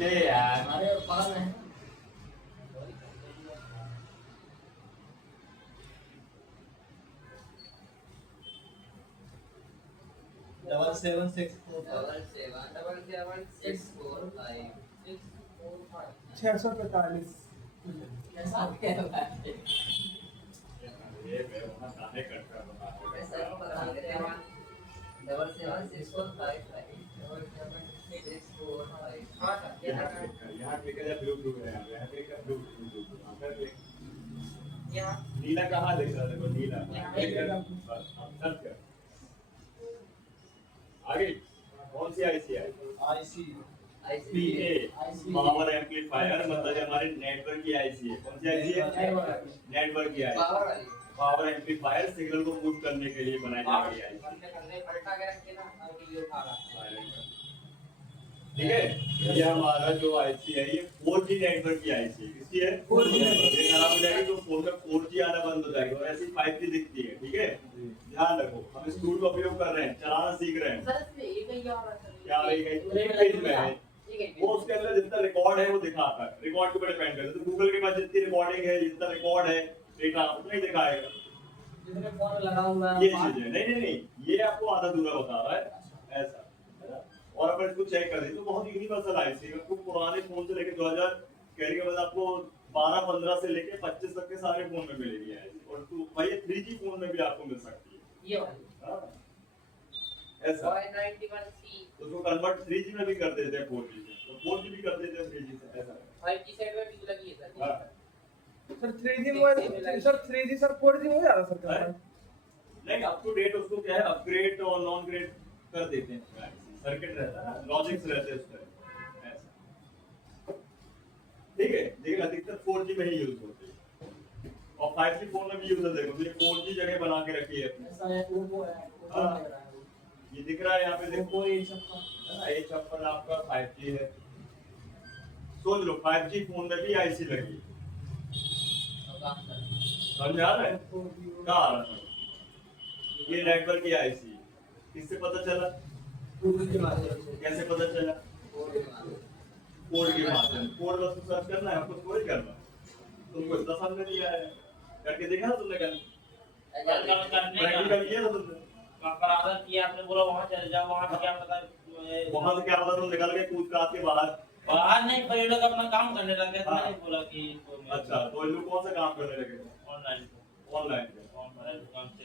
पीछे यार हमारे पास में 645 ऐसा क्या है ये मैं वहां गाने करता हूं ऐसा पता नहीं क्या 77645 हां यहाँ क्लिक कर ब्लू ब्लू है यहाँ क्लिक कर ब्लू ब्लू यहाँ नीला कहाँ दिख रहा है देखो नीला क्लिक कर बस अब सर्च कर आगे कौन सी आईसी है आईसी पीए पावर एम्पलीफायर मतलब हमारे नेटवर्क की आईसी है कौन सी आईसी है नेटवर्क की आईसी पावर एम्पलीफायर सिग्नल को मूव करने के लिए बनाई जा रही है ठीक है ये हमारा जो आईसी है ये 4G नेटवर्क की आईसी है किसकी है 4G नेटवर्क ये खराब हो जाएगी तो फोन में 4G आना बंद हो जाएगा और ऐसी 5G दिखती है ठीक है ध्यान रखो हम इस टूल का उपयोग कर रहे हैं चलाना सीख रहे हैं क्या एक पेज में है वो उसके अंदर जितना रिकॉर्ड है वो दिखाता है रिकॉर्ड के ऊपर डिपेंड करता है तो गूगल के पास जितनी रिकॉर्डिंग है जितना रिकॉर्ड है डेटा उतना ही दिखाएगा जितने फोन लगा हुआ है ये चीज है नहीं ये आपको आधा दूरा बता रहा है ऐसा है ना और अगर इसको चेक कर दें तो बहुत यूनिवर्सल आईसी है आपको पुराने फोन से लेके 2000 कहने के बाद आपको 12-15 से लेके 25 तक के सारे फोन में मिलेगी आईसी और तो भाई 3G फोन में भी आपको मिल सकती है ये वाली हाँ ऐसा Y91C तो उसको कन्वर्ट 3G में भी कर देते हैं 4G से तो 4G भी कर देते हैं 3G से ऐसा 5G सेट में भी लगी है सर हाँ sir 3G mobile sir 3G sir 4G हो जा रहा सर क्या नहीं अप टू डेट उसको क्या है अपग्रेड और नॉन ग्रेड कर देते हैं सर्किट रहता है ना लॉजिक्स रहते हैं उसमें ऐसा ठीक है लेकिन अधिकतर 4G में ही यूज होते हैं और 5G फोन में भी यूज है देखो ये 4G जगह बना के रखी है ऐसा है ओप्पो है हाँ। ये दिख रहा है यहाँ पे देखो ओप्पो A56 है ना A56 आपका 5G है सोच लो 5G फोन में भी आईसी लगी है समझ आ रहा है कहाँ आ रहा है ये नेटवर्क की आईसी किससे पता चला कैसे पता चला कोड के माध्यम कोड बस सर्च करना है आपको कोई करना तुमको इतना समझ नहीं आया करके देखा ना तुमने कल प्रैक्टिकल किया था तुमने बराबर किया आपने बोला वहां चले जाओ वहां क्या पता वहां से क्या पता तुम निकल गए कूद काट के बाहर बाहर नहीं पर ये लोग अपना काम करने लगे थे नहीं बोला कि अच्छा तो ये लोग कौन सा काम करने लगे ऑनलाइन ऑनलाइन दुकान से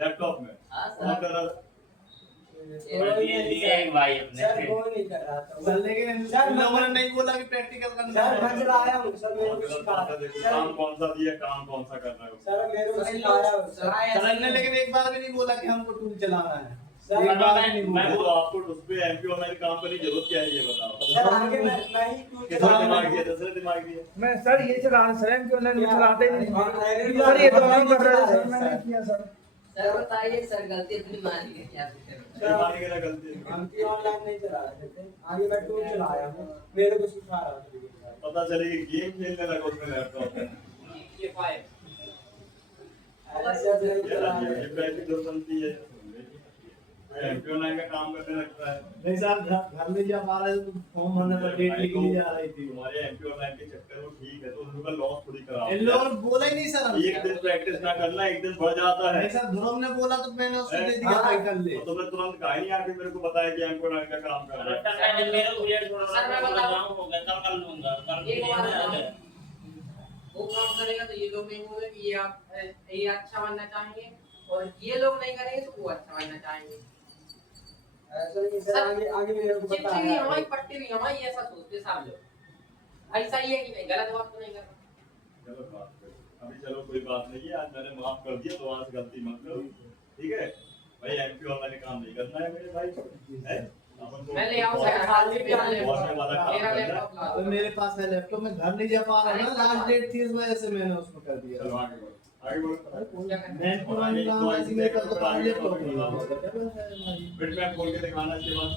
लैपटॉप में हाँ, सर। कौन कर रहा था ये दिया एक भाई अपने सर कोई नहीं कर रहा था सर लेकिन सर, तुम लोगों ने नहीं बोला कि प्रैक्टिकल करना सर मैं चलाया हूं सर मेरे को सिखा काम कौन सा दिया काम कौन सा करना है सर मेरे को सिखाया सर ने लेकिन एक बार भी नहीं बोला कि हमको टूल चलाना है सर, एक बार भी नहीं मैं बोला तो आपको उस पे एमपी ऑनलाइन काम करने की जरूरत क्या है ये बताओ सर आगे मैं ही टूल कितना दिमाग दिया दूसरे दिमाग दिया मैं सर ये चला सर एम क्यों नहीं चलाते ही नहीं ऑनलाइन सर ये तो हम कर रहे हैं सर मैंने नहीं किया सर सर बताइए सर गलती अपनी मानी है क्या दिमाग की क्या गलती है हम की ऑनलाइन नहीं चला रहे थे आगे मैं टूल चलाया हूं मेरे को सिखा रहा था पता चलेगी गेम खेलने लगा उसमें लैपटॉप में ये 5 ऐसे नहीं ये चला ये बैटरी जो बनती है एमपी ऑनलाइन का काम करने लगता है नहीं सर घर में जा पा रहे तो फॉर्म भरने पर डेट लिखनी जा रही थी तुम्हारे एमपी ऑनलाइन के चक्कर में ठीक है तो उनका लॉस थोड़ी कराओ इन लोगों ने बोला ही नहीं सर एक दिन प्रैक्टिस ना करना एक दिन बढ़ जाता है नहीं सर ध्रुव ने बोला तो मैंने उसको दे दिया था कर ले तो तुमने तुरंत कहा ही नहीं आके मेरे को बताया कि एमपी ऑनलाइन का काम कर रहा है मेरे को पीरियड थोड़ा सर, मैं बताऊं? काम हो गया कल कर लूंगा कल एक बार वो काम करेगा तो ये लोग नहीं बोले कि ये अच्छा बनना चाहेंगे और ये लोग नहीं करेंगे तो वो अच्छा बनना चाहेंगे ऐसा नहीं सर आगे मेरे को बता चिट्ठी हमारी पट्टी भी हमारी ऐसा सोचते सब लोग ऐसा ही है कि नहीं गलत बात तो नहीं कर रहा गलत बात है अभी चलो कोई बात नहीं है आज मैंने माफ कर दिया दोबारा से गलती मत करो ठीक है भाई एमपी ऑनलाइन काम नहीं करना है मेरे भाई है मैं ले आऊं सर हाल में भी हाल वाला काम मेरा करना है। लैपटॉप ला तो मेरे पास है लैपटॉप में घर नहीं जा पा रहा ना लास्ट डेट थी इस वजह से मैंने उसको कर दिया चलो आगे बढ़ो आगे बढ़ो मैं पुरानी काम ऐसी नहीं करता तो लैपटॉप नहीं फिर मैं खोल के दिखाना इसके बाद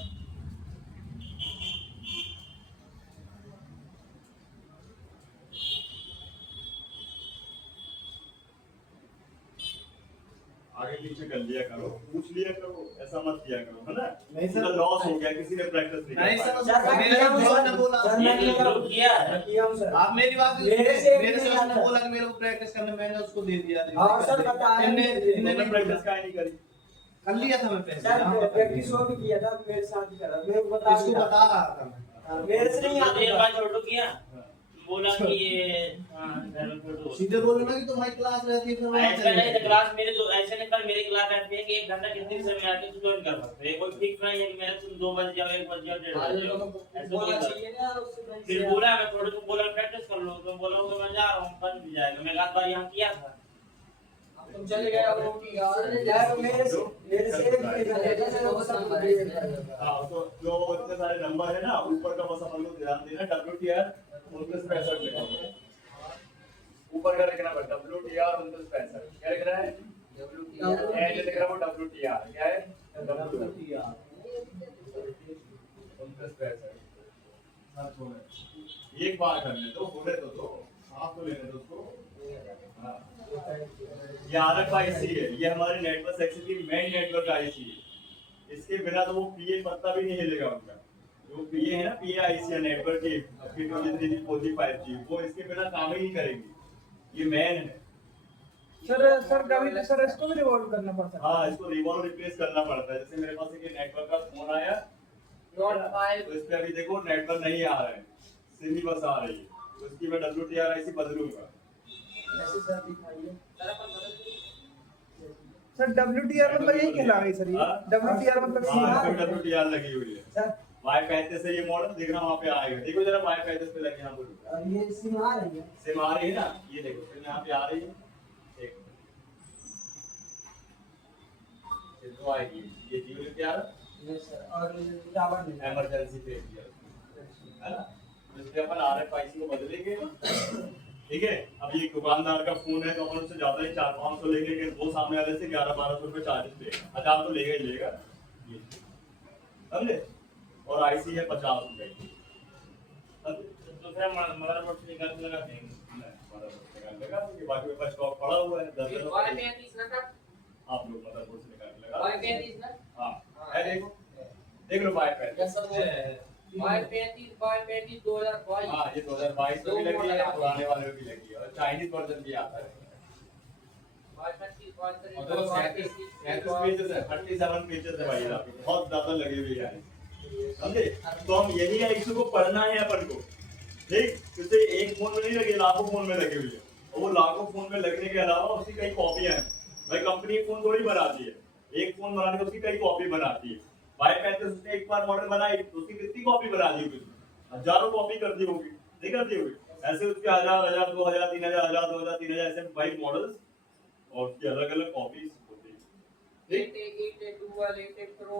आगे पीछे कर लिया करो पूछ लिया करो ऐसा मत किया करो है ना नहीं सर। लॉस हो गया किसी ने प्रैक्टिस नहीं नहीं कर सर पाया। मेरे ध्रुव ने बोला था ये ग्रुप किया है। किया हूं सर। आप मेरी बात मेरे से मेरे से नहीं उसने आता। बोला कि मेरे को प्रैक्टिस करने, मैंने उसको दे दिया। हाँ, सर, बताया इनने तुमने नहीं प्रैक्टिस बोला। काहे नहीं करी? कर लिया था मैं प्रैक्टिस। सर हाँ, पता प्रैक्टिस नहीं। वो भी किया था, मेरे साथ ही करा, मेरे को बता इसको दिया। बता रहा था मैं। हाँ, मेरे से नहीं तो ये आता बात था। छोटू किया, बोला कि ये घर में छोटू सीधे बोलो ना कि तुम्हारी क्लास रहती है, फिर वहाँ ऐसा चले नहीं, जाओ। क्लास मेरे तो ऐसे नहीं, कल मेरी क्लास रहती है कि 1 घंटा कितने भी समय आके तू ज्वाइन कर सकते है, कोई फिक्स नहीं है कि मेरे तुम 2 बजे जाओ, 1 बजे जाओ, 1:30 बजे जाओ, ऐसा बोलना बोला। चाहिए ना उससे नहीं फिर से- बोला मैं थोड़े को बोला प्रैक्टिस कर लो, तो बोला कि मैं जा रहा हूँ, बन भी जाएगा। मैं एक बार यहाँ किया था। अब तुम चले गए, अब रोटी यार मेरे से एक भी नहीं है, जैसे वो सब हाँ, तो जो इतने सारे नंबर है ना, ऊपर का बस अपन को ध्यान देना, WTR 2965 लिखा हुआ है। ऊपर का लिखना पड़ता है WTR 2965। क्या लिख रहा है? ये जो लिख रहा है वो WTR क्या है? WTR 2965। एक बार करने दो, बोले तो दो, आप तो लेने दो उसको। हाँ। ये RFIC है, ये हमारे नेटवर्क सेक्शन की मेन नेटवर्क आईसी है। इसके बिना तो वो PA पत्ता भी नहीं हिलेगा उनका। जो PA है ना, PAIC है नेटवर्क की, 3G 4G 5G, वो इसके बिना काम ही नहीं करेंगी। ये मेन है। सर कभी सर इसको भी रिवॉल्व करना पड़ता है। हाँ, इसको रिवॉल्व रिप्लेस करना पड़ता है। जैसे मेरे पास एक नेटवर्क का फोन आया, नॉट फाइल तो इस पे अभी देखो नेटवर्क नहीं आ रहा है, सिम ही बस आ रही है, तो इसकी मैं WTR IC बदलूंगा। ऐसे सर दिखाइए। सर WTR मतलब यही कहला रही सर, ये हाँ? WTR मतलब हाँ, सीमा इसमें WTR लगी हुई है। सर Y35 से ये मॉडल दिख रहा वहाँ पे आएगा। देखो जरा Y35 पे लगे, यहाँ बोलो और ये सिम आ रही है। सिम आ रही है ना, ये देखो सिम यहाँ पे आ रही है। एक सिम तो आएगी, ये जियो लेके आ रहा ये सर और टावर नहीं है। इमरजेंसी पे दिया है ना, तो इसलिए अपन RFIC को बदलेंगे। ठीक है, अब ये दुकानदार का फोन है तो अपन उससे ज्यादा ही 400-500 लेंगे कि वो सामने वाले से 1100-1200 रुपए चार्जेस देगा, 1000 तो लेगा ही लेगा, ये समझे। और IC है 50 रुपए की। दूसरा मदरबोर्ड से निकाल के लगा देंगे। बाकी मेरे पास स्टॉक पड़ा हुआ है 10 दिन और 35 ना कर आप लोग मदरबोर्ड से निकाल के और लगा। 35 ना हाँ है, देखो देख लो Y35। क्या सब वो और 35 2022 हाँ, ये 2022 में भी लगी है, पुराने वाले में भी लगी है, और चाइनीज वर्जन भी आता है। और देखो 37 पेजेस है, 37 पेजेस है भाई साहब, बहुत ज्यादा लगे हुए हैं, समझे। तो हम यही IC को पढ़ना है अपन को, ठीक। जैसे एक फोन में नहीं लगे, लाखों फोन में लगी हुई है, और वो लाखों फोन में लगने के अलावा उसकी कई कॉपियां हैं। भाई कंपनी एक फोन थोड़ी बनाती है, एक फोन बनाने में उसकी कई कॉपी बनाती है। Y35 उसने एक बार मॉडल बनाई तो उसकी कितनी कॉपी बना दी होगी? हजारों कॉपी कर दी होगी, नहीं करती होगी? ऐसे उसके 1000, 2000, 3000, 2000, 3000 ऐसे भाई मॉडल्स और उसकी अलग अलग कॉपीज होती है, ठीक। 8 2 वाले 8 प्रो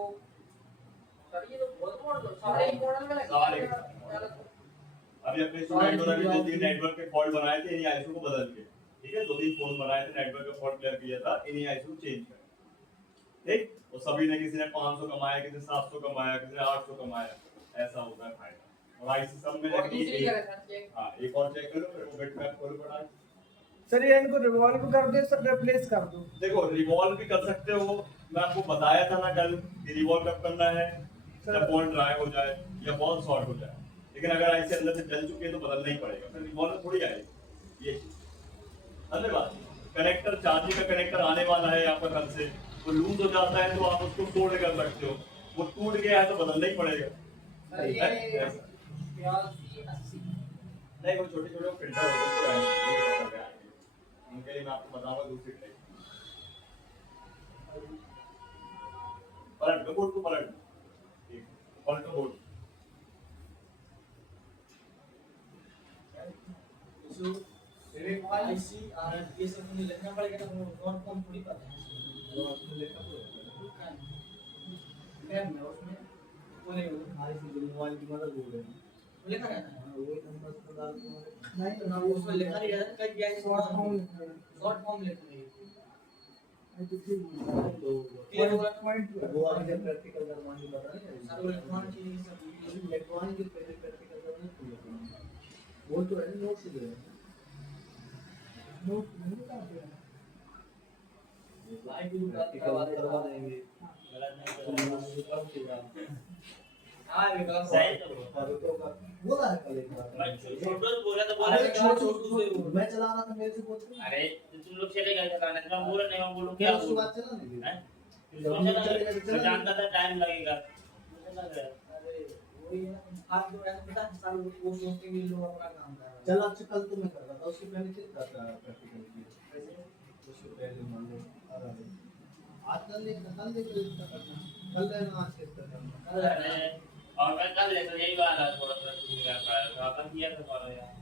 सर ये तो बहुत मॉडल सारे मॉडल में सारे। लगे। अभी अपने स्टूडेंट और अभी 2-3 नेटवर्क के फॉल्ट बनाए थे इन्हीं IC को बदल के, ठीक है। 2-3 फोन बनाए थे, नेटवर्क का फॉल्ट क्लियर किया था, इन्हीं IC को चेंज कर, ठीक। और सभी ने, किसी ने 500 कमाया, किसी ने 700 कमाया, किसी ने 800 कमाया, ऐसा होता है फायदा। और IC सब में और लगी दूसरी एक। जगह सर चेक हाँ, एक और चेक करो, फिर वो बिट मैप खोलो पड़ा है। सर ये इनको रिवॉल्व कर दो, सर रिप्लेस कर दो। देखो रिवॉल्व भी कर सकते हो, मैं आपको बताया था ना कल कि रिवॉल्व कब करना है, जब बॉल ड्राई हो जाए या बॉल शॉर्ट हो जाए। लेकिन अगर IC अंदर से जल चुकी है तो बदलना ही पड़ेगा, फिर रिवॉल्व थोड़ी आएगी। ये चीज धन्यवाद। कनेक्टर, चार्जिंग का कनेक्टर आने वाला है आपका कल से, वो लूज हो जाता है तो आप उसको फोल्ड कर सकते हो, वो टूट गया है तो बदलना ही पड़ेगा। सर ये 82 80 नहीं, वो छोटे छोटे फिल्टर होते हैं, उनके लिए मैं आपको बताऊंगा दूसरी टाइप। पलट दो बोर्ड को, पलट दो, पलट दो बोर्ड। IC और ये सब मुझे लिखना पड़ेगा ना, वो नॉन फॉर्म थोड़ी पता है। क्या है उसमें? वो नहीं होगा। मोबाइल की मदद बोल रहे हैं। वो लिखा रहता है। हाँ, वो नंबर तो डाल दो। नहीं तो ना वो उसमें लिखा नहीं रहता, कई क्या शॉर्ट फॉर्म लिखना है। नहीं तो फिर क्लियर होगा ना? वो आगे प्रैक्टिकल करवाने लगा है। सर वो इलेक्ट्रॉनिक चीज़ ये सब इलेक्ट्रॉनिक के पहले प्रैक्टिकल करने को वो तो है नोट से दे नोट नहीं बताते हैं लाइव भी प्रैक्टिकल करवा देंगे। गलत नहीं तो करो। नोट से कब देगा? हाँ विकास सही तो बोला है कल एक बार। मैं छोटो बोला तो बोला अरे कि छोटू मैं चला रहा था मेरे से बोलते अरे तुम लोग चले गए चलाने तो मैं बोला नहीं, मैं बोलूं क्या क्या उसके बोलूं बाद चला नहीं हैं? जब हम लोग चले गए तो मैं चला जानता था टाइम लगेगा, मुझे लग रहा है। अरे वही है आज जो ऐसा पता है साल वो सोचते हैं कि लोग अपना काम कर रहे हैं। चल अच्छा कल तो मैं कर रहा था उसके पहले कितना था प्रैक्टिकल किया उसके पहले मान लो आज कल नहीं कितना करना कल रहना आज कितना करना अरे, और मैं कल ले तो यही बात है, थोड़ा सा कुछ मेरा पाया तो अपन किया तो करो यार।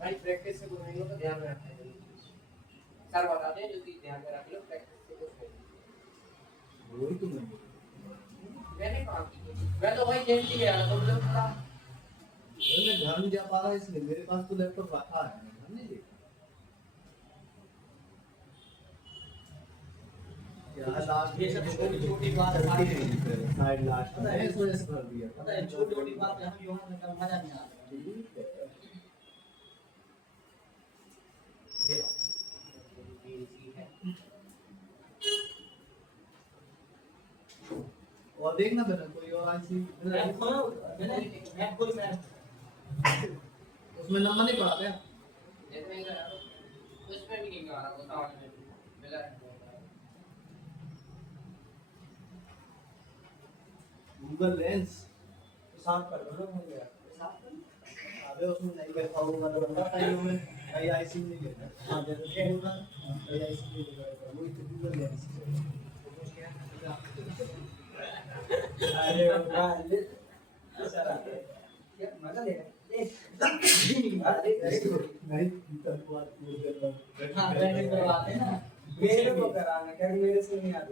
भाई प्रैक्टिस से कुछ नहीं होता, ध्यान में रखना है। सर बताते हैं जो चीज ध्यान में रख लो, प्रैक्टिस से कुछ नहीं। वही तो मैंने कहा मैं तो भाई गेम की गया तो मतलब था। मैं घर नहीं जा पा रहा इसलिए मेरे पास तो लैपटॉप रखा है घर नहीं देखा यार लास्ट ये सब छोटी बात चलती नहीं फिर साइड लास्ट में इस वजह से भर दिया पता है छोटी बात यहाँ भी वहाँ का मजा नहीं आता। ठीक है और देखना बेटा कोई और आईसी मैं खोल मैं उसमें नंबर नहीं पड़ा क्या देखने ही गया उसमें भी नहीं आ रहा, वो साउंड में मिला है। गूगल लेंस साफ कर लो हो गया साफ कर। अबे उसमें नहीं बैठा होगा तो बंदा कहीं में कहीं आईसी नहीं लेता हां जैसे क्या होगा कहीं आईसी नहीं लेता वो तो गूगल लेंस अरे वाह ले सर क्या मजा ले नहीं तलवार पूरे हाँ ट्रेनिंग करवाते हैं ना मेरे को कराना क्या मेरे से नहीं आता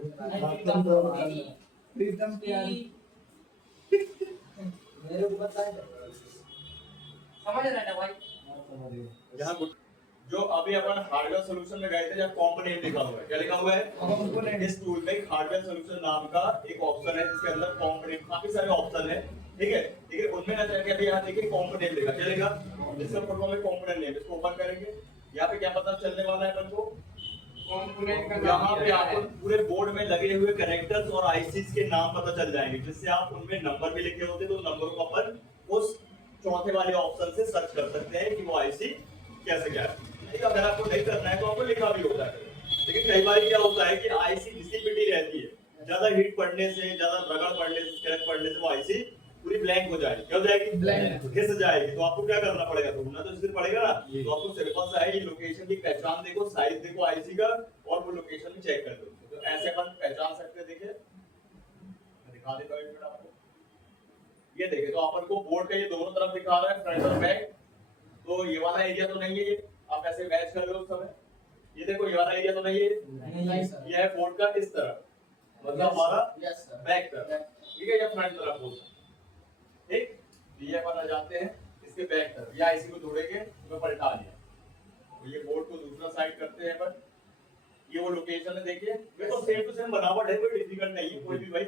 प्रीतम तैयारी मेरे को बताए समझ रहे ना भाई। यहाँ जो अभी अपन हार्डवेयर सॉल्यूशन में गए थे जहाँ कंपोनेंट लिखा हुआ है, क्या लिखा हुआ है? इस टूल में हार्डवेयर सॉल्यूशन नाम का एक ऑप्शन है जिसके अंदर कंपोनेंट काफी सारे ऑप्शन है, ठीक है ठीक है। उनमें ना जाके अभी यहाँ देखिए कंपोनेंट लिखा, क्या लिखा? जिसका फुल फॉर्म है कंपोनेंट नेम। इसको ओपन करेंगे, यहाँ पे क्या पता चलने वाला है अपन को? कंपोनेंट का यहाँ पे आपको पूरे बोर्ड में लगे हुए कनेक्टर्स और आईसीज के नाम पता चल जाएंगे, जिससे आप उनमें नंबर भी लिखे होते तो नंबर को अपन उस चौथे वाले ऑप्शन से सर्च कर सकते हैं कि वो आईसी कैसे क्या है। ठीक है, अगर आपको नहीं करना है तो आपको लिखा भी होता है, लेकिन कई बार क्या होता है कि आईसी डिसिपिटी रहती है, ज्यादा हीट पड़ने से, ज्यादा रगड़ पड़ने से, स्क्रैच पड़ने से वो आईसी पूरी ब्लैंक हो जाएगी। क्या हो जाएगी? ब्लैंक घिस जाएगी। तो आपको क्या करना पड़ेगा? ढूंढना तो इसलिए पड़ेगा ना। तो आपको सिंपल सा है, लोकेशन की पहचान देखो, साइज देखो आईसी का, और वो लोकेशन में चेक कर दो। तो ऐसे अपन पहचान सकते हैं। देखिए मैं दिखा देता हूं एक मिनट आपको। ये देखिए, तो अपन को बोर्ड का ये दोनों तरफ दिखा रहा है, फ्रंट और बैक। तो ये वाला एरिया तो नहीं है, ये आप ऐसे मैच कर लो उस समय। ये देखो, ये वाला एरिया तो नहीं है, नहीं सर ये है बोर्ड का इस तरफ, मतलब हमारा यस सर बैक तरफ, ठीक है, या फ्रंट तरफ बोर्ड, ठीक। ये अपन आ जाते हैं इसके बैक तरफ, या इसी को जोड़ेंगे तो पलटा दिया। तो ये बोर्ड को दूसरा साइड करते हैं अपन। ये वो लोकेशन है, देखिए ये तो सेम टू सेम बनावट है, कोई डिफिकल्ट नहीं है, कोई भी भाई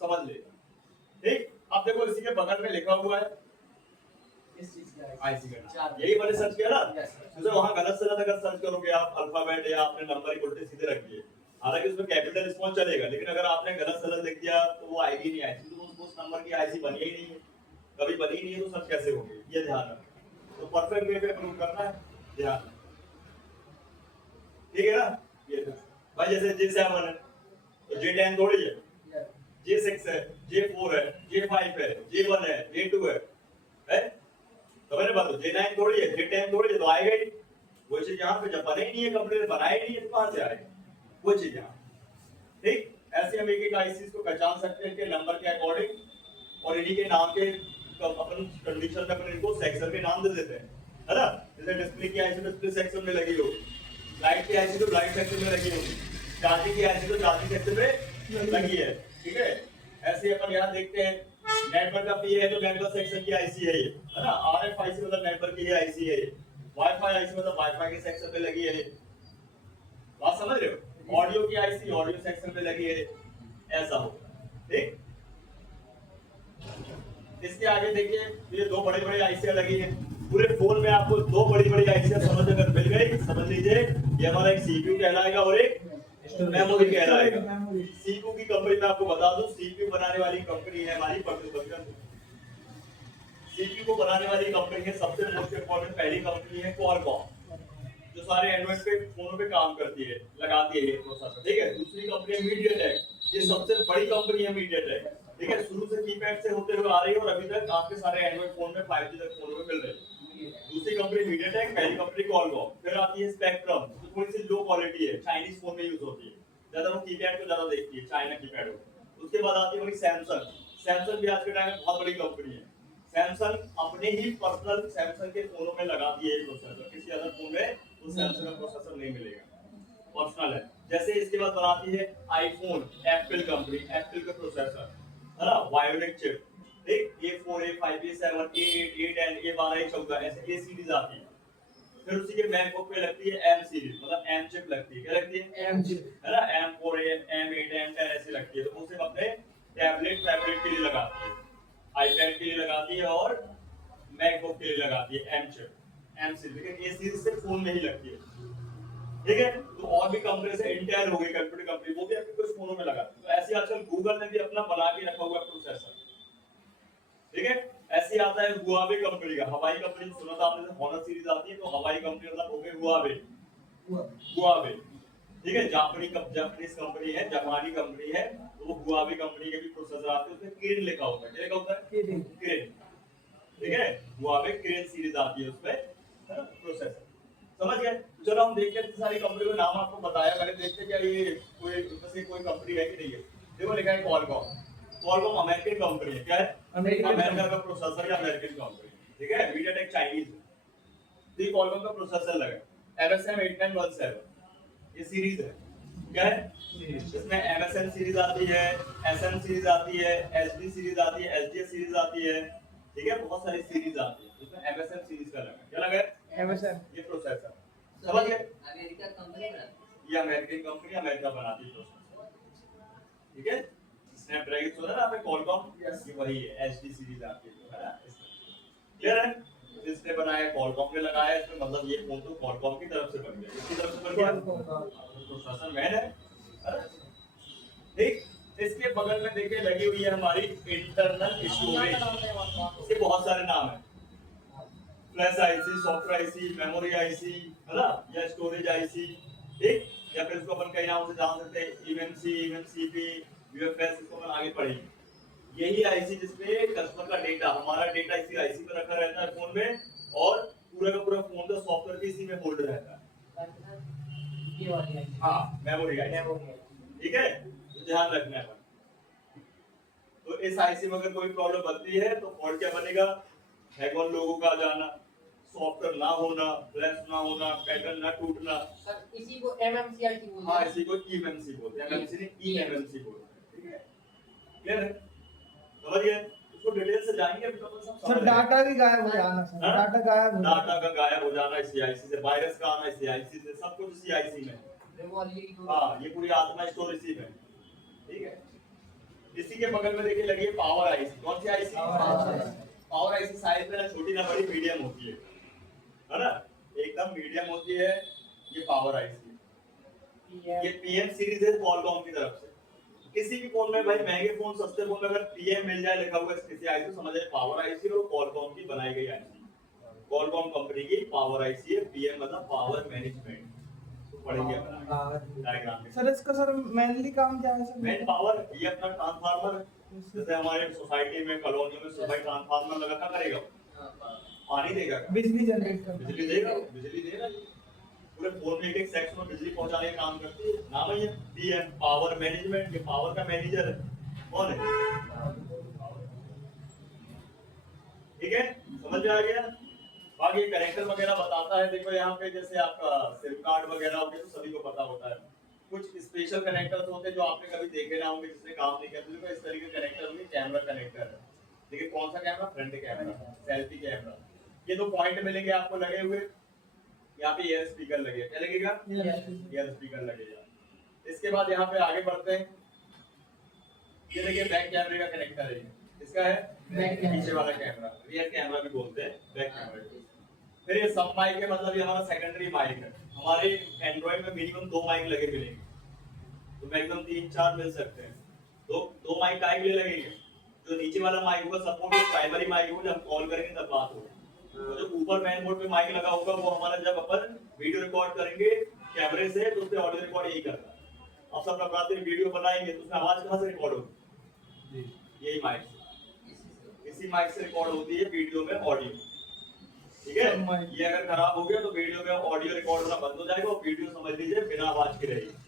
समझ लेगा, ठीक। अब देखो इसी के बगल में लिखा हुआ है इस चीज का आईसी का, यही मैंने सर्च किया ना। जैसे वहां गलत से अगर सर्च करोगे आप अल्फाबेट या आपने नंबर ही उल्टे सीधे रख दिए, हालांकि उसमें कैपिटल स्मॉल चलेगा, लेकिन अगर आपने गलत सलत लिख दिया तो वो आएगी नहीं आईसी। तो उस नंबर की आईसी बनी ही नहीं है, कभी बनी नहीं है, तो सर्च कैसे होगी? ये ध्यान रखना। तो परफेक्ट वे पे प्रूव करना है, ध्यान, ठीक है ना। ये भाई जैसे J7 है तो J10 थोड़ी है, J6 है, J4 है, J5 है, J1 है, J2 है, तो मैंने बात J9 थोड़ी है, J10 थोड़ी है, तो आएगा ही। वो चीज यहाँ पे जब बने ही नहीं है, कंप्यूटर बनाए नहीं है, तो कहाँ से आएगा वो चीज यहाँ, ठीक। ऐसे हम एक एक आईसी को पहचान सकते हैं कि नंबर के अकॉर्डिंग, और इन्हीं के नाम के अपन कंडीशन में अपन इनको सेक्शन के नाम दे देते हैं, है ना। जैसे डिस्प्ले की आईसी डिस्प्ले सेक्शन में लगी हो, लाइट की आईसी तो लाइट सेक्शन में लगी होगी, चार्जिंग की आईसी तो चार्जिंग सेक्शन में लगी है, ठीक है। ऐसे अपन यहाँ देखते हैं नेटवर्क का पी है तो नेटवर्क सेक्शन की आईसी है ये, है ना। आरएफ आईसी मतलब नेटवर्क की आईसी है ये, वाईफाई आईसी मतलब वाईफाई के सेक्शन पे लगी है, बात समझ रहे हो। ऑडियो की आईसी ऑडियो सेक्शन पे लगी है, ऐसा होगा, ठीक। इसके आगे देखिए ये दो बड़े बड़े आईसियां लगी हैं, पूरे फोन में आपको दो बड़ी बड़ी आईसियां समझ अगर मिल गई, समझ लीजिए ये हमारा एक सीपीयू कहलाएगा और एक मेमोरी कहलाएगा। मेमोरी। सीपीयू की कंपनी में आपको बता दूं, सीपीयू बनाने वाली कंपनी है हमारी परफेक्शन। सीपीयू को बनाने वाली कंपनी है सबसे मोस्ट इंपॉर्टेंट पहली कंपनी है क्वालकॉम, जो सारे एंड्रॉइड पे फोनों पे काम करती है, लगाती है ये प्रोसेसर, ठीक है। दूसरी कंपनी है मीडियाटेक, ये सबसे बड़ी कंपनी है मीडियाटेक, ठीक है। शुरू से कीपैड से होते हुए आ रही है और अभी तक आपके सारे एंड्रॉइड फोन में 5G तक फोनों में मिल रही है। दूसरी कंपनी मीडियाटेक, पहली कंपनी क्वालकॉम। फिर आती है स्पेक्ट्रम, जो थोड़ी सी लो क्वालिटी है, चाइनीज फोन में यूज होती है, ज्यादा वो कीपैड को ज्यादा देखती है, चाइना कीपैड को। उसके बाद आती है हमारी सैमसंग। सैमसंग भी आज के टाइम में बहुत बड़ी कंपनी है। सैमसंग अपने ही पर्सनल सैमसंग के फोनों में लगाती है प्रोसेसर, किसी अदर फोन में तो सैमसंग का प्रोसेसर नहीं मिलेगा, पर्सनल है। जैसे इसके बाद बनाती है आईफोन, एप्पल कंपनी, एप्पल का प्रोसेसर है ना, बायोनिक चिप, ठीक। A4 A5 A7 A8 A10 A12 A14 ऐसे ए सीरीज आती है। फिर उसी के मैकबुक पे लगती है एम सीरीज, मतलब एम चिप लगती है। क्या लगती है? एम जी। है ना, M4 M8 M10 ऐसे लगती है। तो उसे अपने टैबलेट के लिए लगाती है, आईपैड के लिए लगाती है और मैकबुक के लिए लगाती है एम चिप, एम सीरीज। लेकिन ए सीरीज से फोन में ही लगती है, ठीक है। तो और भी कंपनी से इंटेल हो गई कंप्यूटर कंपनी, वो भी आपके कुछ फोनों में लगाती है। तो ऐसे आजकल गूगल ने भी अपना बना के रखा हुआ प्रोसेसर, ठीक है। ऐसे आता है हुआवे कंपनी का, हवाई कंपनी सुना था आपने, हॉनर सीरीज आती है तो हवाई कंपनी मतलब हो गई हुआवे, हुआवे, ठीक है। जापानीज कंपनी है, जापानी कंपनी है, तो वो हुआवे कंपनी के भी प्रोसेसर आते हैं, उसमें किरिन लिखा होता है। क्या लिखा होता है? किरिन। किरिन, ठीक है। हुआवे किरिन सीरीज आती है उसमें, है ना, प्रोसेसर। समझ गए? चलो हम देखते हैं सारी कंपनी का नाम आपको बताया मैंने, देखते हैं क्या ये कोई इनमें से कोई कंपनी है कि नहीं है। देखो लिखा है क्वालकॉम। क्वालकॉम अमेरिकन कंपनी है, क्या है? अमेरिका का प्रोसेसर या अमेरिकन कंपनी, ठीक है। मीडियाटेक चाइनीज है, तो ये क्वालकॉम का प्रोसेसर लगा MSM 8917, ये सीरीज है, क्या है? इसमें MSM सीरीज आती है, SM सीरीज आती है, SD सीरीज आती है, SDS सीरीज आती है, ठीक है। बहुत सारी सीरीज आती है, इसमें MSM सीरीज का लगा। क्या लगा है? एमएसएम। ये प्रोसेसर, समझ गए? अमेरिका कंपनी बनाती है। ये अमेरिकन कंपनी, अमेरिका बनाती है प्रोसेसर, ठीक है। स्नैपड्रैगन सुना ना आपने, क्वालकॉम, ये वही है, HD सीरीज आती है, है ना। क्लियर है? इसने बनाया, क्वालकॉम ने लगाया, इसमें मतलब ये फोन तो क्वालकॉम की तरफ से बन गया, किसकी तरफ से बन गया? प्रोसेसर मैन है, ठीक। इसके बगल में देखिए लगी हुई है हमारी इंटरनल स्टोरेज, इसके बहुत सारे नाम है, flash IC, software IC, memory IC, है ना, या स्टोरेज आईसी, ठीक। या फिर इसको अपन कई नामों से जान सकते हैं, एमएमसीपी, यूएफएस, इसको अपन आगे पढ़ेंगे। यही आईसी जिसपे कस्टमर का डेटा, हमारा डेटा इसी आईसी पे रखा रहता है फोन में, और पूरा का पूरा फोन का सॉफ्टवेयर भी इसी में होल्ड रहता है। ये वाली है। हाँ, मेमोरी आईसी, ठीक है, तो ध्यान रखना है। तो इस आईसी में अगर कोई प्रॉब्लम बनती है तो फॉल्ट क्या बनेगा? हैगन लोगों का आ जाना, सॉफ्टवेयर ना होना, फ्लैश ना होना, पैटर्न ना टूटना। सर इसी को MMCIT बोलते हाँ, हैं। इसी को ईएमएमसी बोलते हैं, एमएमसी नहीं ईएमएमसी बोलते हैं, ठीक है। क्लियर है? समझ गए? इसको डिटेल से जानेंगे अभी तो अपन सब सर डाटा भी गायब हो जाना सर, हाँ? डाटा गायब हो जाना। डाटा का गायब हो जाना इसी आईसी से, वायरस का आना इसी आईसी से, सब कुछ इसी आईसी में। हाँ, ये पूरी आत्मा स्टोर इसी में, ठीक है। इसी के बगल में देखिए लगी है पावर आईसी। कौन सी आईसी? पावर आईसी साइज में ना छोटी ना बड़ी, मीडियम होती है ना, एकदम मीडियम होती है ये पावर आईसी। ये पीएम सीरीज है क्वालकॉम की तरफ से। किसी भी फोन में भाई, महंगे फोन सस्ते फोन में अगर पीएम मिल जाए लिखा हुआ किसी आईसी, तो समझ जाए पावर आईसी और क्वालकॉम की बनाई गई आईसी, क्वालकॉम कंपनी की पावर आईसी है। पीएम मतलब पावर मैनेजमेंट, पढ़ेंगे अपन डायग्राम में। सर इसका सर मेनली काम क्या है सर? मेन पावर ये अपना ट्रांसफार्मर, जैसे हमारे सोसाइटी में, कॉलोनी में सुबह ट्रांसफार्मर लगा क्या करेगा? पानी देगा, बिजली जनरेट करता बिजली देगा, बिजली देगा। पूरे फोन में एक सेक्शन में बिजली पहुंचाने का काम करती है, नाम है ये पीएम, पावर मैनेजमेंट। ये पावर का मैनेजर है, कौन है? ठीक है, समझ में आ गया? बाकी कनेक्टर वगैरह बताता है, देखो यहाँ पे जैसे आपका सिम कार्ड वगैरह हो गया तो सभी को पता होता है। कुछ स्पेशल कनेक्टर्स होते हैं जो आपने कभी देखे ना होंगे, जिसने काम नहीं किया। देखो इस तरीके के कनेक्टर होंगे, कैमरा कनेक्टर है। देखिए कौन सा camera? Front camera, selfie camera. ये दो पॉइंट मिलेंगे आपको लगे हुए, यहाँ पे एयर स्पीकर लगेगा। क्या लगेगा? एयर स्पीकर लगेगा। इसके बाद यहाँ पे आगे बढ़ते हैं, ये देखिए बैक कैमरे का कनेक्टर है। इसका है पीछे वाला कैमरा, रियर कैमरा भी बोलते हैं, बैक कैमरा। फिर ये सब माइक है, मतलब ये हमारा सेकेंडरी माइक है। हमारे एंड्रॉइड में मिनिमम 2 माइक लगे मिलेंगे, तो मैक्सिमम 3-4 मिल सकते हैं। दो माइक काहे के लिए लगेंगे? जो नीचे वाला माइक होगा सपोर्ट प्राइमरी माइक होगा, जब कॉल करेंगे तब बात होगी। तो जो ऊपर मेन बोर्ड पे माइक लगा होगा वो हमारा जब अपन वीडियो रिकॉर्ड करेंगे कैमरे से तो उससे ऑडियो रिकॉर्ड यही करता है। अब सब लगाते वीडियो बनाएंगे तो उसमें आवाज कहाँ से रिकॉर्ड होगी? यही माइक से, इसी माइक से रिकॉर्ड होती है वीडियो में ऑडियो। ठीक है, ये अगर खराब हो गया तो वीडियो में ऑडियो रिकॉर्ड होना बंद हो जाएगा और वीडियो समझ लीजिए बिना आवाज की रहेगी।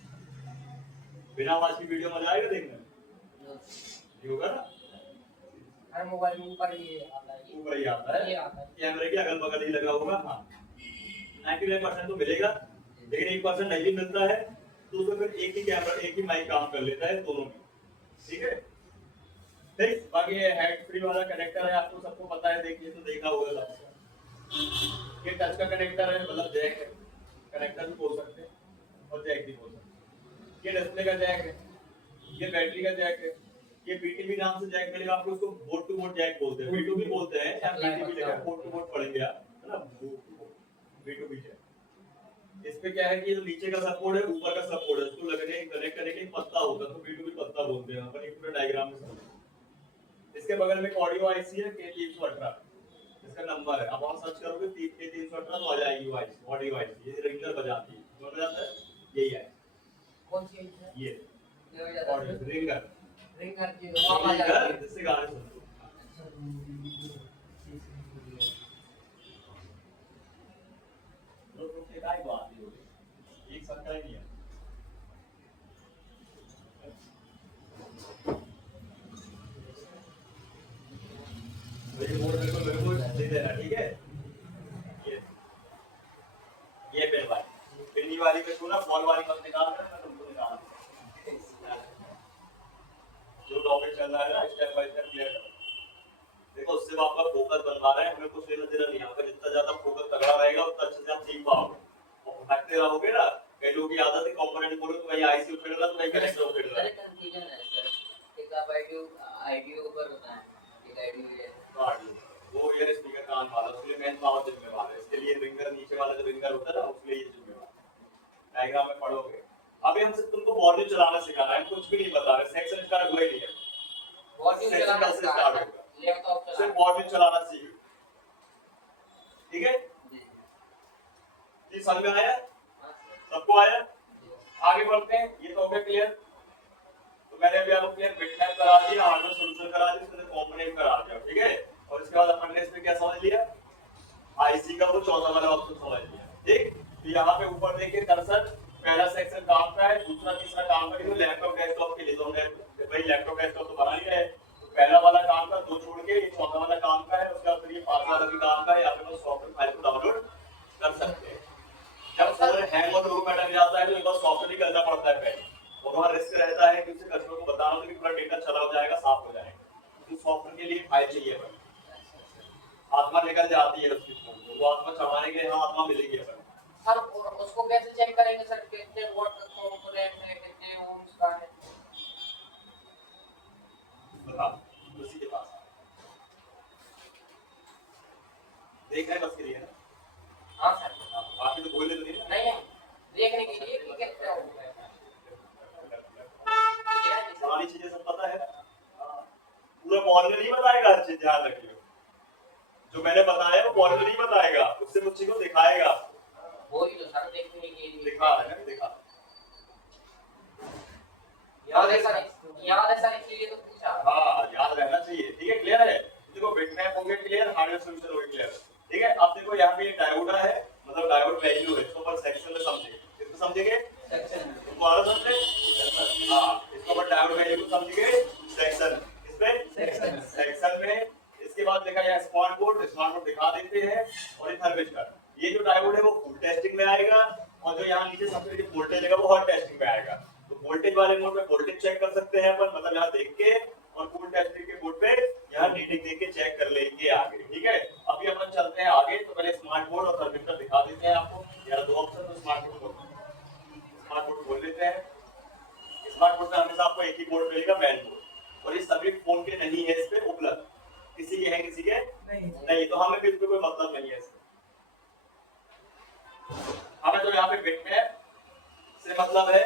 बिना आवाज की वीडियो मजा आएगा देखने में? ये होगा ना, हर मोबाइल में ऊपर ये आता है, ऊपर ही आता है, कैमरे के अगल बगल ही लगा होगा। हाँ 99% तो मिलेगा, लेकिन 1% नहीं भी मिलता है तो उसमें फिर एक ही कैमरा एक ही माइक काम कर लेता है दोनों में। ठीक है, ठीक। बाकी ये हेड फ्री वाला कनेक्टर है, आपको सबको पता है, देखिए तो देखा होगा सबसे। ये टच का कनेक्टर है, मतलब जैक है, कनेक्टर भी बोल सकते हैं और जैक भी बोल सकते हैं। ये डिस्प्ले का जैक है, ये बैटरी का जैक है, ये बीटीबी नाम से जैक मिलेगा आपको, इसको बोर्ड टू बोर्ड जैक बोलते हैं, B2B बोलते हैं या बीटीबी लेकर बोर्ड टू बोर्ड पढ़ेंगे आप, है ना, B2B जैक। इस पे क्या है कि जो नीचे का सपोर्ट है ऊपर का सपोर्ट है, उसको लगने कनेक्ट करने के लिए पत्ता होता है, तो B2B पत्ता बोलते हैं। अपन एक पूरा डायग्राम में समझो। इसके बगल में एक ऑडियो आईसी है K318, इसका नंबर है, अब आप सर्च करोगे K318 तो आ जाएगी वो आईसी, ऑडियो आईसी। ये रिंगर बजाती है, कौन बजाता है? यही है। कौन सी है? ये ये ऑडियो रिंगर, रिंगर की आवाज आ रही है, जिससे गाने सुनते हो। लोग के काय बात ही होगी, एक सकता ही नहीं है। ये बोर्ड मेरे को दे देना, ठीक है? ये पेन वाली, पिन्नी वाली पे छूना, बॉल वाली मत निकाल देना, मैं तुमको निकाल दूंगा। जो टॉपिक चल रहा है ना स्टेप बाय स्टेप क्लियर करो। देखो उससे आपका फोकस बनवा रहे हैं, हमें कुछ लेना देना नहीं। आपका जितना ज्यादा फोकस तगड़ा रहेगा उतना अच्छे से आप सीख पाओगे। और भटकते रहोगे ना, कई लोगों की आदत है कंपोनेंट बोलो तो वही आईसी उखेड़ रहा तो वही कनेक्टर उखेड़ रहा। अरे कंफ्यूजन है सर, एक आप आईडियो पर बताएं, एक आईडियो है वो ईयर स्पीकर कान वाला, उसके लिए मेन पावर जिम्मेवार है। इसके लिए रिंगर नीचे वाला जो रिंगर होता है ना उसके लिए ये जिम्मेवार है। डायग्राम में पढ़ोगे। अभी हम सिर्फ तुमको वॉल्यूम चलाना सिखाना है, कुछ भी नहीं बता रहे। सेक्शन स्टार्ट हुआ ही नहीं है, वॉल्यूम चलाना स्टार्ट होगा, लैपटॉप सिर्फ वॉल्यूम चलाना सीखो। ठीक है, ये समझ में आया? सबको आया? आगे बढ़ते हैं। ये तो हो गया क्लियर। तो मैंने अभी आपको क्लियर बिटमैप करा दिया, हार्डवेयर सॉल्यूशन करा दिया, उसके कंपोनेंट करा दिया, ठीक है? और इसके बाद अपन ने इसमें क्या समझ लिया? आईसी का वो चौथा वाला ऑप्शन समझ लिया, ठीक? तो यहाँ पे ऊपर देखिए कर्सर, पहला सेक्शन काम का है, दूसरा तीसरा काम का है। लैपटॉप डेस्कटॉप के लिए तो भाई लैपटॉप डेस्कटॉप तो बना नहीं रहे, तो पहला वाला काम का दो छोड़ के ये चौथा वाला काम का है। उसके बाद फिर ये पांचवा वाला भी काम का है। यहाँ पे तो सॉफ्टवेयर फाइल को डाउनलोड कर सकते हैं। जब फोन हैंग और लो पैटर्न जाता है तो एक बार सॉफ्टवेयर ही करना पड़ता है पहले, और वहाँ रिस्क रहता है कि उससे कस्टमर को बताना होता है कि पूरा डेटा चला हो जाएगा, साफ हो जाएगा। तो सॉफ्टवेयर के लिए फाइल चाहिए भाई, आत्मा निकल जाती है उसकी फोन को, वो आत्मा चढ़ाने के लिए यहाँ आत्मा मिलेगी अपन। सर उसको कैसे चेक करेंगे सर, कितने वोट कंपोनेंट है, कितने ओम्स का है? बता उसी के पास देख रहे हैं बस के लिए ना। हाँ सर, बाकी तो बोले तो नहीं ना। नहीं है देखने के लिए कि कितने ओम है। सारी चीजें सब पता है, पूरा बॉल में नहीं बताएगा हर चीज, ध्यान रखिए। जो मैंने बताया वो बॉल में नहीं बताएगा, उससे कुछ चीजों दिखाएगा। वही तो सर देखने के लिए दिखा है ना, दिखा याद है सर इसलिए तो पूछा। हाँ याद रहना चाहिए, ठीक है? क्लियर है? देखो बिटमैप हो गया क्लियर, हार्डवेयर सॉल्यूशन हो गया क्लियर, ठीक है? अब देखो यहाँ पे एक डायोड है, मतलब डायोड वैल्यू है, इसको पर सेक्शन में समझिए। इसको समझेंगे सेक्शन, तुम्हारा समझे? हाँ, इसको पर डायोड वैल्यू को समझिए सेक्शन, इसमें सेक्शन में। इसके बाद देखा यहाँ स्मार्ट बोर्ड दिखा देते हैं, और ये थर्मिस्टर। ये जो डायोड है वो फुल टेस्टिंग में आएगा, और जो यहाँ नीचे सबसे जो वोल्टेज है वो हॉट टेस्टिंग में आएगा। तो वोल्टेज वाले मोड में वोल्टेज चेक कर सकते हैं अपन, मतलब यहाँ देख के, और फुल टेस्टिंग के मोड पे यहाँ रीडिंग देख के चेक कर लेंगे आगे, ठीक है? अभी अपन चलते हैं आगे। तो पहले स्मार्ट बोर्ड और थर्मिस्टर दिखा देते हैं आपको। यार दो ऑप्शन, तो स्मार्ट बोर्ड बोल लेते हैं। स्मार्ट बोर्ड में हमेशा आपको एक ही बोर्ड मिलेगा, मैन बोर्ड, और ये सभी फोन के नहीं है इस पे उपलब्ध, किसी के है किसी के नहीं, तो हमें भी इसमें कोई मतलब नहीं है। हमें तो यहाँ पे बिटमैप से मतलब है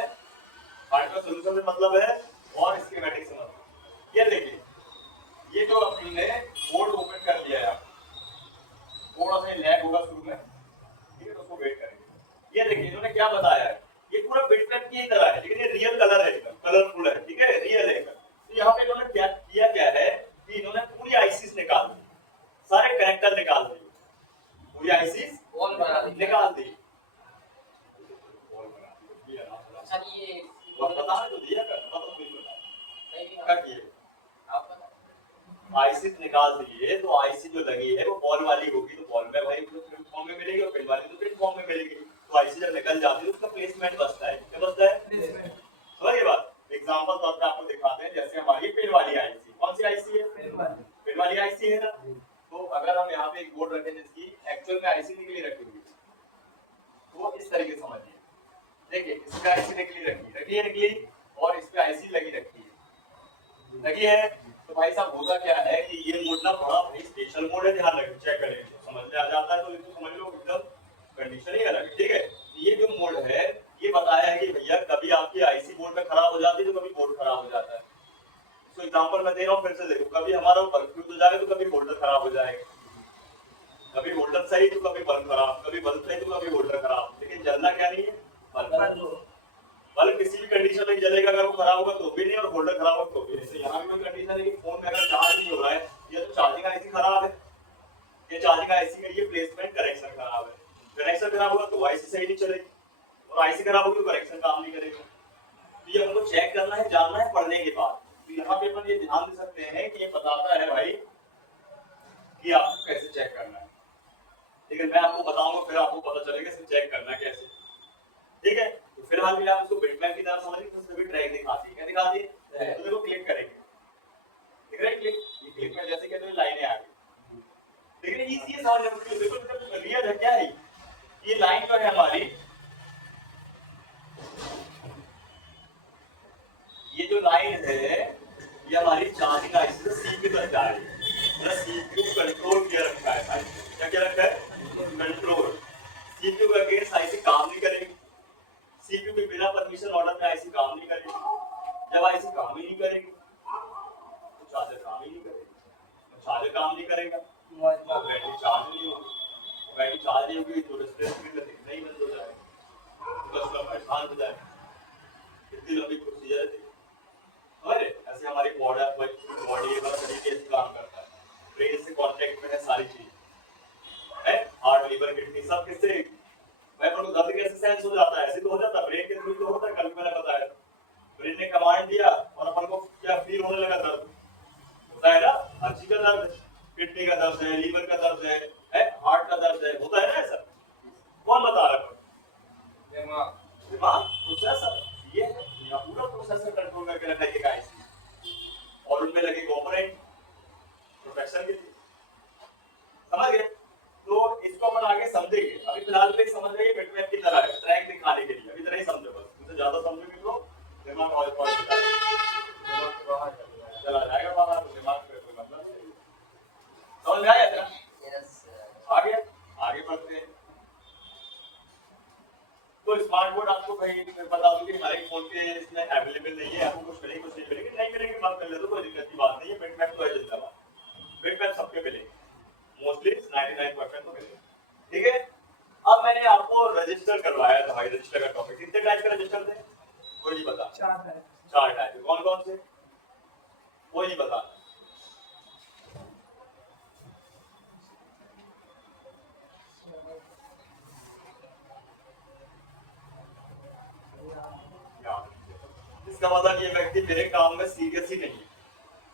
पार्ट का सॉल्यूशन से मतलब है और स्कीमेटिक से मतलब। ये देखिए, ये जो हमने बोर्ड ओपन कर लिया है, थोड़ा सा लैग होगा शुरू में, ठीक है, तो उसको वेट करेंगे। ये देखिए इन्होंने क्या बताया है, ये पूरा बिटमैप की तरह है, लेकिन ये रियल कलर है, कलरफुल है, ठीक है, रियल है। तो यहाँ पे इन्होंने क्या किया क्या है कि इन्होंने पूरी आईसीस निकाल दी, सारे कनेक्टर निकाल दिए, पूरी आईसीस वॉल बना दी, निकाल दी। अच्छा ये और बता तो दिया कर, मतलब कुछ बता नहीं क्या किए, आप बता। आईसीस निकाल दिए, तो आईसी जो लगी है वो बॉल वाली होगी, तो बॉल में भाई प्रिंट फॉर्म में मिलेगी, और पिन वाली तो प्रिंट फॉर्म में मिलेगी। तो आईसी जब निकल जाती है उसका प्लेसमेंट बचता है, क्या बचता है, समझ ये बात। एग्जांपल तौर पे आपको दिखाते हैं, जैसे हमारी पिन वाली आईसी, कौन सी आईसी है, पिन वाली आईसी है ना। तो अगर हम यहाँ पे एक बोर्ड रखें जिसकी एक्चुअल में आईसी निकली रखी हुई है, तो इस तरीके से समझिए, देखिए इसका आईसी निकली और इस पे आईसी लगी लगी है। तो भाई साहब होगा क्या है कि ये मोड ना बड़ा भाई स्पेशल मोड है, ध्यान रखें, चेक करेंगे, समझ में आ जाता है तो इसको समझ लो, एकदम कंडीशन ही अलग है, ठीक है। ये जो मोड है ये बताया है कि भैया कभी आपकी आईसी बोर्ड में खराब हो जाती है, तो कभी बोर्ड खराब हो जाता है। तो एग्जांपल मैं दे रहा हूँ, फिर से देखो, कभी हमारा बल्ब फ्यूज हो जाएगा तो कभी होल्डर खराब हो जाएगा, कभी होल्डर सही तो कभी बल्ब खराब, कभी बल्ब सही तो कभी होल्डर खराब। लेकिन जलना क्या नहीं है, बल्ब किसी भी कंडीशन में जलेगा, अगर वो खराब होगा तो भी नहीं, और होल्डर खराब होगा तो भी नहीं। यहाँ भी कोई कंडीशन है कि फोन में अगर चार्ज नहीं हो रहा है, या तो चार्जिंग आईसी खराब है, ये चार्जिंग आईसी का ये प्लेसमेंट कनेक्शन खराब है, कनेक्शन खराब होगा तो आईसी सही नहीं चलेगी, और आईसी खराब होगी तो कनेक्शन काम नहीं करेगा। तो ये हमको चेक करना है, जानना है पढ़ने के बाद। तो यहाँ पे अपन ये ध्यान दे सकते हैं कि ये बताता है भाई कि आपको कैसे चेक करना है, ठीक है। मैं आपको बताऊंगा, फिर आपको पता चलेगा इसे चेक करना कैसे, ठीक है। तो फिलहाल भी आप इसको बिटमैप की तरह समझिए, तो सभी ट्रैक दिखाती है, क्या दिखाती है, तो देखो क्लिक करेंगे, ठीक है, क्लिक, ये क्लिक में जैसे कहते हैं लाइनें आ गई, लेकिन इजी है समझ में, देखो रियल है क्या है, ये लाइन जो है हमारी, ये जो लाइन है ये हमारी चार्जिंग आईसी से सीपीयू तक जा रही है, सीपीयू कंट्रोल किया रखा है भाई, क्या रखा है, कंट्रोल। सीपीयू का अगेंस्ट आईसी काम नहीं करेगी, सीपीयू के बिना परमिशन ऑर्डर पे आईसी काम नहीं करेगी। जब आईसी काम ही नहीं करेगी तो चार्जर काम ही नहीं करेगा, चार्जर काम नहीं करेगा तो बैटरी चार्ज नहीं होगी, बैटरी चार्ज नहीं होगी तो रेस्पिरेटरी का दिखना ही बंद हो जाएगा, तो कस्टमर परेशान हो जाएगा। कितनी लंबी प्रोसीजर है, और ऐसे हमारी बॉडी बस तरीके से काम करता है, ब्रेन से कांटेक्ट में है सारी चीज है, हार्ट लीवर किडनी सब किससे, मैं पर दर्द कैसे सेंस हो जाता है, ऐसे तो हो जाता है, ब्रेन के थ्रू तो होता है, कल मैंने बताया ब्रेन ने कमांड दिया और अपन को क्या फील होने लगा, दर्द होता है ना, हर चीज का दर्द, किडनी का दर्द है, लीवर का दर्द है, हार्ट का दर्द है, होता है ना ऐसा, कौन बता रहा है, दिमाग प्रोसेसर, ये यहाँ पूरा प्रोसेसर कंट्रोल करके रखा है ये आईसी, और उनमें लगे कंपोनेंट प्रोटेक्शन के लिए, समझ गए। तो इसको अपन आगे समझेंगे, अभी फिलहाल पे समझ रहे हैं बिटमैप की तरह है, ट्रैक दिखाने के लिए, अभी तरह ही समझो, बस उससे ज्यादा समझोगे तो दिमाग और चला जाएगा बाहर, दिमाग पे कोई मतलब नहीं, समझ में आया क्या, आगे आगे बढ़ते हैं। तो स्मार्ट बोर्ड आपको कहीं बता दूं कि हमारे फोन पे इसमें अवेलेबल नहीं है, आपको कुछ मिलेगी कुछ नहीं मिलेगी, नहीं मिलेगी बात कर ले तो कोई दिक्कत की बात नहीं है, बिटमैप तो है जिंदाबाद, बिटमैप सबके मिलेगी, मोस्टली 99% तो मिलेगा, ठीक है। अब मैंने आपको रजिस्टर करवाया था भाई, रजिस्टर का टॉपिक, कितने टाइप का रजिस्टर थे, कोई नहीं पता, 4 टाइप, कौन कौन से, कोई नहीं पता, इसका मतलब ये व्यक्ति मेरे काम में सीरियस ही नहीं है,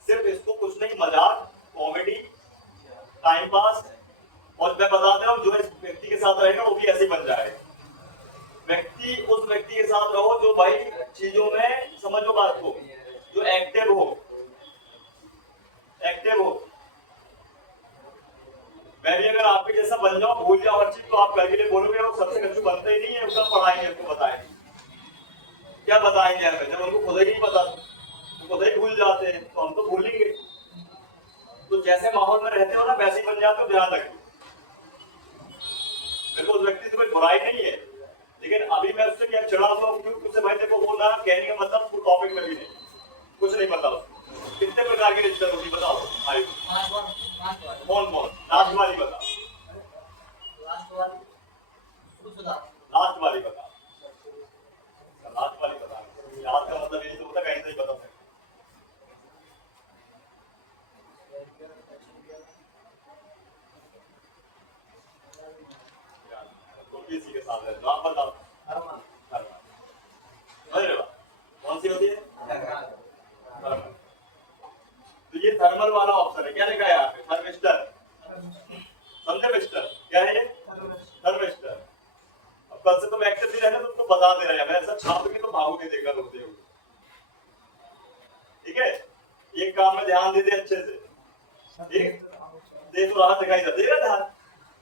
सिर्फ इसको कुछ नहीं, मजाक, कॉमेडी, टाइम पास, और मैं बताता हूँ जो इस व्यक्ति के साथ रहेगा वो भी ऐसे बन जाएगा। व्यक्ति उस व्यक्ति के साथ रहो जो भाई चीजों में, समझो बात को, जो एक्टिव हो, मैं भी अगर आपके जैसा बन जाऊं, भूल जाओ हर चीज, तो आप करके लिए बोलोगे वो सबसे कच्चू बनता ही नहीं है, उसका पढ़ाएंगे उसको बताएंगे, क्या बताएंगे हमें, जब उनको खुद ही नहीं पता, तो खुद ही भूल जाते हैं, तो हम तो भूलेंगे। तो जैसे माहौल में रहते हो ना वैसे ही बन जाते हो, ध्यान रखिए। देखो उस व्यक्ति से कोई बुराई नहीं है, लेकिन अभी मैं उससे क्या चिढ़ा हुआ हूँ क्योंकि उससे भाई देखो वो ना कहने का मतलब वो टॉपिक में भी नहीं, कुछ नहीं पता उसको। कितने प्रकार की रजिस्टर होती बताओ भाई? कौन कौन? लास्ट वाली बताओ, लास्ट वाली बताओ, लास्ट वाली बताओ। याद का मतलब यही तो होता है, कहीं से ही बता सकते। इसी के साथ है तो आप बताओ कौन सी होती है? थर्मल। तो ये थर्मल वाला ऑप्शन है, क्या लिखा है यहाँ पे? थर्मिस्टर। समझे मिस्टर क्या है ये? थर्मिस्टर। अब कल से तुम एक्टिव भी रहना, तुमको बता दे रहे हैं, मैं ऐसा छाप के तो भागोगे देखा रोते हो। ठीक है, एक काम में ध्यान दे दे अच्छे से, ठीक? दे तो रहा दिखाई दे रहा ध्यान,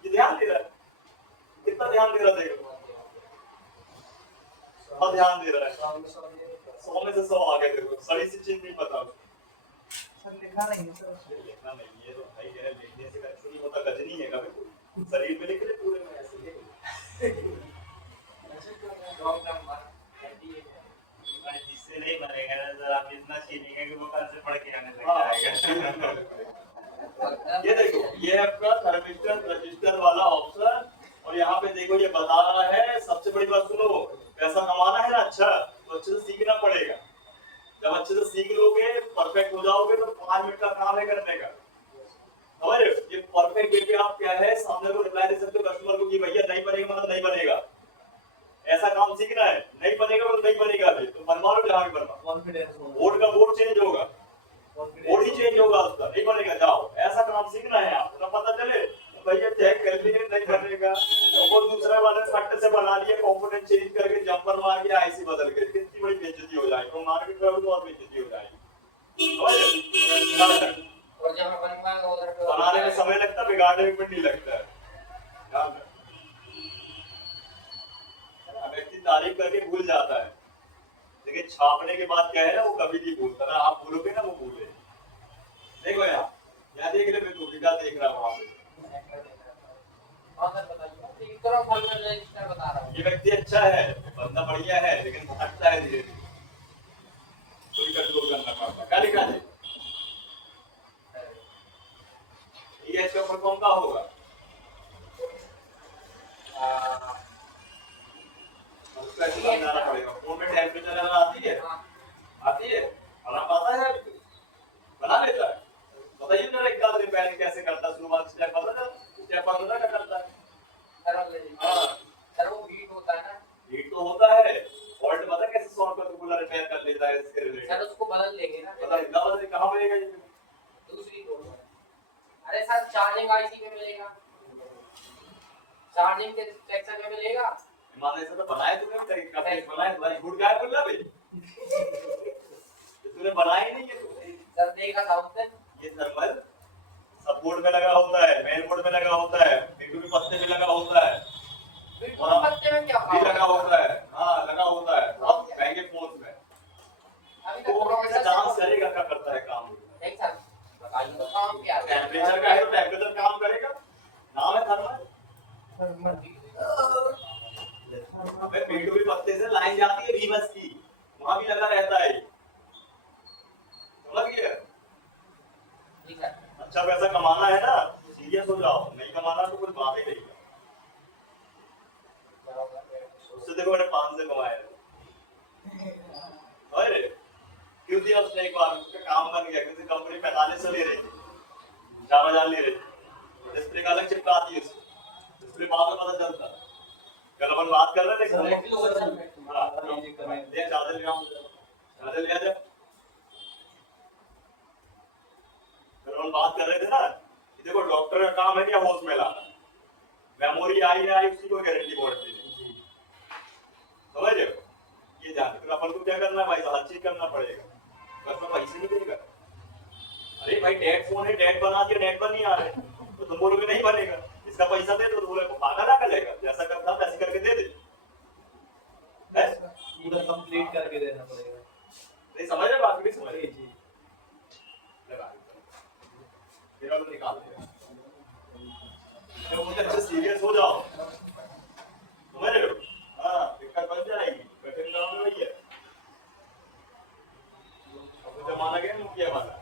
ये ध्यान दे रहा है, कितना ध्यान दे रहा देखो, बहुत ध्यान दे रहा है। 100 में से 100 आ गए देखो, सही सी चीज नहीं पता सर लिखा नहीं है सर। लिखना नहीं, ये तो भाई है लिखने से कुछ नहीं होता, गजनी है कभी शरीर पे लिख ले पूरे में ऐसे जिससे नहीं बनेगा ना सर, आप इतना छीनेंगे कि वो कल से पढ़ के आने लग जाएगा। ये देखो, ये आपका थर्मिस्टर रजिस्टर वाला ऑप्शन, और यहाँ पे देखो ये बता रहा है। सबसे बड़ी बात सुनो, पैसा कमाना है ना अच्छा, तो अच्छे से सीखना पड़ेगा। जब अच्छे से सीख लोगे, परफेक्ट हो जाओगे, तो 5 मिनट का काम है करने का। समझ रहे हो? ये परफेक्ट वे पे आप क्या है सामने को रिप्लाई दे सकते हो कस्टमर को कि भैया नहीं बनेगा मतलब नहीं बनेगा, ऐसा काम सीखना है। नहीं बनेगा मतलब नहीं बनेगा, अभी तो बनवा लो जहाँ भी बनवा। कॉन्फिडेंस होगा, बोर्ड का बोर्ड चेंज होगा, बोर्ड ही चेंज होगा उसका, नहीं बनेगा जाओ। ऐसा काम सीखना है आपको, पता चले भैया चेक कर लिए नहीं बनेगा, और दूसरा वाले फट से बना लिया, कंपोनेंट चेंज करके जंपर मार के आईसी बदल के, कितनी बड़ी बेइज्जती हो जाएगी, तो मार्केट में तो और बेइज्जती हो जाएगी। और जब बनवाएगा उधर पे बनाने में समय लगता है, बिगाड़ने में नहीं लगता है। व्यक्ति तारीफ करके भूल जाता है, लेकिन छापने के बाद क्या है ना, वो कभी नहीं भूलता ना। आप भूलोगे ना, वो भूले। देखो यार, यहाँ देख रहे मैं तो क्या देख रहा हूँ वहां पे। बता रहा हूँ। ये व्यक्ति अच्छा है, बंदा बढ़िया है, लेकिन भटकता है धीरे धीरे, कोई कंट्रोल करना पड़ता है। क्या लिखा है? ये इसका फुल फॉर्म क्या होगा? उसका इसका बनाना पड़ेगा। फोन में टेम्परेचर लेवल आती है? आती है? बना पाता है? अभी बना लेता है? बताइए जरा एक आध दिन पहले कैसे करता है, शुरुआत स्टेप पता था? स्टेप पता क्या करता है? सर वो हीट होता है ना, हीट तो होता है, फॉल्ट पता कैसे सॉल्व करके पूरा रिपेयर कर लेता है इसके रिलेटेड। सर उसको बदल देंगे ना, पता नहीं बदल कहां मिलेगा ये? दूसरी बोलो। अरे सर चार्जिंग आईसी पे मिलेगा, चार्जिंग के सेक्शन में मिलेगा। मान ऐसा तो बनाए तूने, तरीका पे बनाए, तुम्हारी गुड गाय बोल रहा बे, तूने बनाया ही नहीं है तू। सर देखा था उसने, ये थर्मल सपोर्ट में लगा होता है, मेन बोर्ड में लगा होता है, पिंटू के पत्ते में लगा होता है, बिल्कुल पत्ते में क्या भी लगा होता है। हाँ लगा होता है, बहुत महंगे फोन में। अभी तो वो कैसे डांस करेगा, क्या करता है काम? देख सर बताइए तो काम क्या है। टेम्परेचर का है तो टेम्परेचर काम करेगा, नाम है थर्मल। अबे पिंटू के पत्ते से लाइन जाती है रीवर्स की, वहां भी लगा रहता है, समझ गए? ठीक है अच्छा पैसा कमाना है ना, सीरियस हो जाओ, नहीं कमाना तो कोई बात ही नहीं है। उससे देखो मैंने 5 से कमाए, अरे क्यों दिया उसने एक बार, उसका काम बन गया। किसी कंपनी 4500 ले रही थी, 4000 ले रही थी, डिस्प्ले का अलग चिपका दी उसको, डिस्प्ले बाद में पता चलता। कल अपन बात कर रहे थे, चादर ले आओ, चादर ले आ जा। कल अपन बात कर रहे थे ना कि देखो डॉक्टर का काम है क्या होश में लाना, मेमोरी आई ना आई उसकी कोई गारंटी पड़ती नहीं, समझ रहे हो? ये ध्यान, फिर अपन को क्या करना है भाई, हर चीज करना पड़ेगा, बस में पैसे नहीं देगा। अरे भाई डेट फोन है, डेट बना दिया, डेट पर नहीं आ रहे, तो तुम बोलोगे नहीं बनेगा, इसका पैसा दे दो, तो बोले पागल आ लेगा, जैसा करता वैसे करके दे दे, पूरा कंप्लीट करके देना पड़ेगा। नहीं समझ रहे बात? भी समझ रहे जी, लगा फिर अब निकाल दिया। तो मुझे अच्छे सीरियस हो जाओ, समझ रहे हो? हाँ किया वाला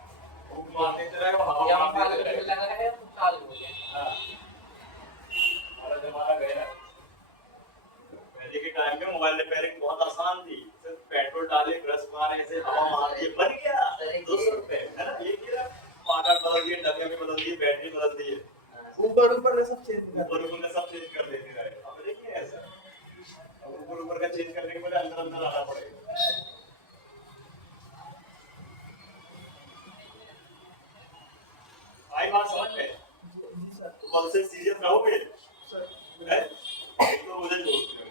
वो मान देते रहे वो ये हवा हम मान फालतू देते में रहे। लगा है तो चालू हो गया। हाँ, हमारा जमाना गया। पहले के टाइम में मोबाइल रिपेयरिंग बहुत आसान थी, सिर्फ पेट्रोल डाले ब्रश मारे ऐसे हवा मार दिए बन गया 200 रुपए है ना। ये किया पार्ट बदल दिए, डब्बे में बदल दिए, बैटरी बदल दिए, ऊपर में सब चेंज कर ऊपर ऊपर का सब चेंज कर देते रहे। अब देखिए ऐसा, अब ऊपर ऊपर का चेंज करने के बाद अंदर अंदर आना पड़ेगा। भाई बात समझ में, कल से सीरियस रहोगे हैं? एक तो मुझे दोस्त है,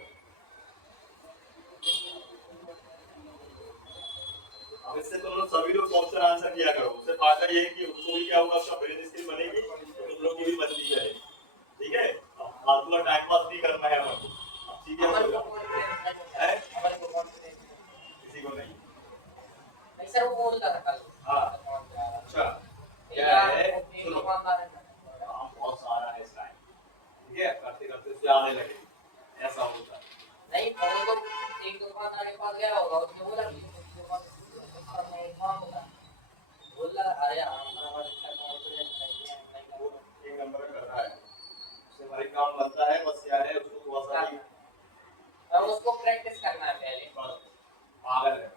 अब इससे तुम लोग सभी लोग क्वेश्चन आंसर किया करो। उससे फायदा ये है कि उसको भी क्या होगा, उसका ब्रेन स्किल बनेगी, तुम लोग की भी बनती जाएगी। ठीक है, अब फालतू का टाइम पास नहीं करना है हमें, अब सीरियस हो हमारे को जाओ। कॉन्फिडेंस है? हमारे को कॉन्फिडेंस किसी को नहीं। नहीं सर वो बोल रहा था कल। हाँ, अच्छा क्या है, एक सुनो, दुकानदार है। काम बहुत सारा है इस टाइम, ठीक है, करते करते उससे आने लगे, ऐसा होता है। नहीं फोन तो एक दुकानदार के पास गया होगा, उसने बोला कि बोल रहा अरे हमारा इसका कॉन्फिडेंस नहीं है। वो एक नंबर कर रहा है, उससे हमारी काम बनता है, बस क्या है उसको थोड़ा सा ही अब उसको प्रैक्टिस करना है पहले। बस पागल है।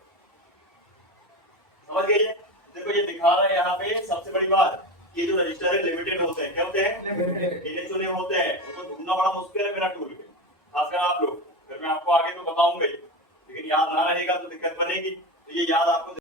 समझ गए? देखो ये दिखा रहा है यहाँ पे सबसे बड़ी बात, ये जो रजिस्टर है लिमिटेड होते हैं। क्या होते हैं? गिने चुने होते हैं, उनको ढूंढना बड़ा मुश्किल है बिना टूल के, खासकर आप लोग। फिर मैं आपको आगे तो बताऊंगा ही, लेकिन याद ना रहेगा तो दिक्कत बनेगी। तो ये याद आपको